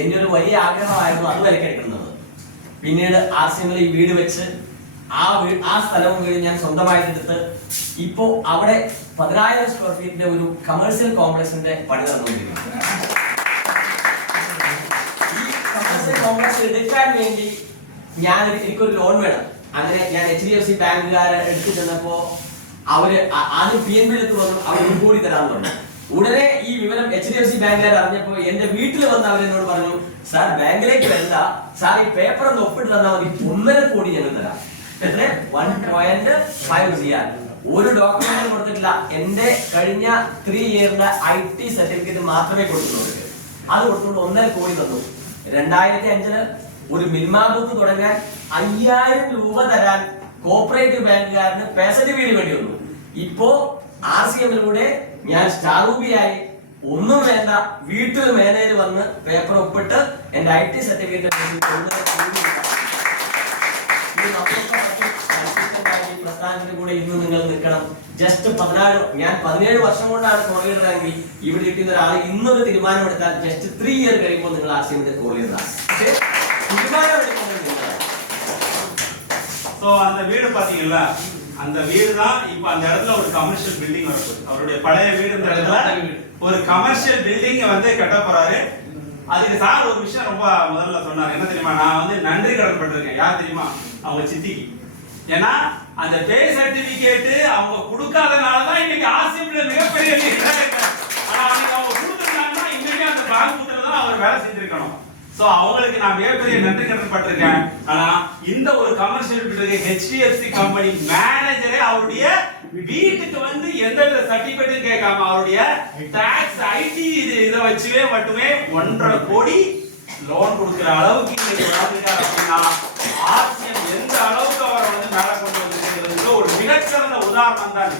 എന്റെ ഒരു വലിയ ആഗ്രഹമായിരുന്നു അത് വിലക്കെടുക്കുന്നത്. പിന്നീട് RCMൽ ഈ വീട് വെച്ച് ആ സ്ഥലവും വീട് ഞാൻ സ്വന്തമായിട്ട് എടുത്ത് ഇപ്പോ അവിടെ 10,000 സ്ക്വയർ ഫീറ്റിന്റെ ഒരു കമേഴ്സ്യൽ കോംപ്ലക്സിന്റെ പണി നടന്നുകൊണ്ടിരിക്കുന്നു. ഈ കമേഴ്സ്യൽ കോംപ്ലക്സ് എടുക്കാൻ വേണ്ടി എനിക്കൊരു ലോൺ വേണം. അങ്ങനെ ഞാൻ HDFC ബാങ്കുകാരെ എടുത്തു ചെന്നപ്പോ അവര് ആദ്യം PNB എടുത്ത് വന്നു, അവർ കൂടി തരാന്ന് പറഞ്ഞു. ഉടനെ ഈ വിവരം HDFC ബാങ്കുകാർ അറിഞ്ഞപ്പോ എന്റെ വീട്ടിൽ വന്ന് അവരെന്നോട് പറഞ്ഞു, സാർ ബാങ്കിലേക്ക് വരണ്ട, സാർ ഈ പേപ്പർ ഒന്ന് ഒപ്പിട്ട് തന്നാൽ മതി, 1.5 കോടി ഞങ്ങൾ തരാം. എത്ര? 1.5 CR. ഒരു ഡോക്യുമെന്റ് കൊടുത്തിട്ടില്ല. എന്റെ കഴിഞ്ഞ 3 ഇയറിന്റെ IT സർട്ടിഫിക്കറ്റ് മാത്രമേ കൊടുക്കുന്നുള്ളൂ. അത് കൊടുത്തുകൊണ്ട് 1.5 കോടി തന്നു. 2005 ഒരു മിൽമ ബൂത്ത് തുടങ്ങാൻ 5,000 രൂപ തരാൻ കോപ്പറേറ്റീവ് ബാങ്കുകാരന് പേസറ്റ് വീട് വേണ്ടി വന്നു. ഇപ്പോ RCMലൂടെ ഞാൻ സ്റ്റാറൂബിയായി, ഒന്നും വേണ്ട, വീട്ടിൽ മാനേജർ വന്ന് പേപ്പർ ഒപ്പിട്ട് എന്റെ IT സർട്ടിഫിക്കറ്റ് പ്രസ്ഥാനത്തിന്റെ കൂടെ ഇന്ന് നിങ്ങൾ നിൽക്കണം. ജസ്റ്റ് 17 വർഷം കൊണ്ടാണ് കോർഡിനേറ്ററാണെങ്കിൽ ഇവിടെ കിട്ടുന്ന ഒരാൾ ഇന്നൊരു തീരുമാനമെടുത്താൽ ജസ്റ്റ് 3 ഇയർ കഴിയുമ്പോൾ നിങ്ങൾ RCMന്റെ കോർഡിനേറ്ററാണ്. പക്ഷേ சோ அந்த வீடு பாத்தீங்களா, அந்த வீடு தான் இப்ப அந்த இடத்துல ஒரு கமர்ஷியல் பில்டிங் வரப்போகுது. அவருடைய பழைய வீடுன்ற இடத்துல ஒரு கமர்ஷியல் பில்டிங் வந்து கட்ட போறாரு. அதுக்கு சார் ஒரு விஷயம் ரொம்ப முதல்ல சொன்னார். என்ன தெரியுமா? நான் வந்து நன்றி கடன் பட்டிருக்கேன். யார் தெரியுமா? அவங்க சித்திக்கு. ஏன்னா அந்த பே சர்டிபிகேட் அவங்க கொடுக்காதனால தான் இன்னைக்கு RCMல மிகப்பெரிய ஆனா அன்னைக்கு அவங்க கொடுத்துட்டாங்கன்னா இன்னைக்கு அந்த பேங்க் புத்தல தான் அவர் வேலை செஞ்சிருக்கணும். சோ அவங்களுக்கு நான் மிகப்பெரிய நன்றி கடன் பட்டிருக்கேன். ஆனா இந்த ஒரு கமர்ஷியல் பில்டிங் HDFC கம்பெனி மேனேஜரே அவருடைய வீட்டுக்கு வந்து எந்தவித சர்டிபிகேட்டும் கேட்காம அவருடைய டாக்ஸ் IT இதை வச்சுவே மட்டுமே 1.5 கோடி லோன் கொடுக்கிற அளவுக்கு இன்னைக்கு வளர்ந்துட்டார் அப்படின்னா RCM எந்த அளவுக்கு அவரை வந்து மேல கொண்டு வந்திருக்கிறது ஒரு மிகச்சிறந்த உதாரணம் தான்.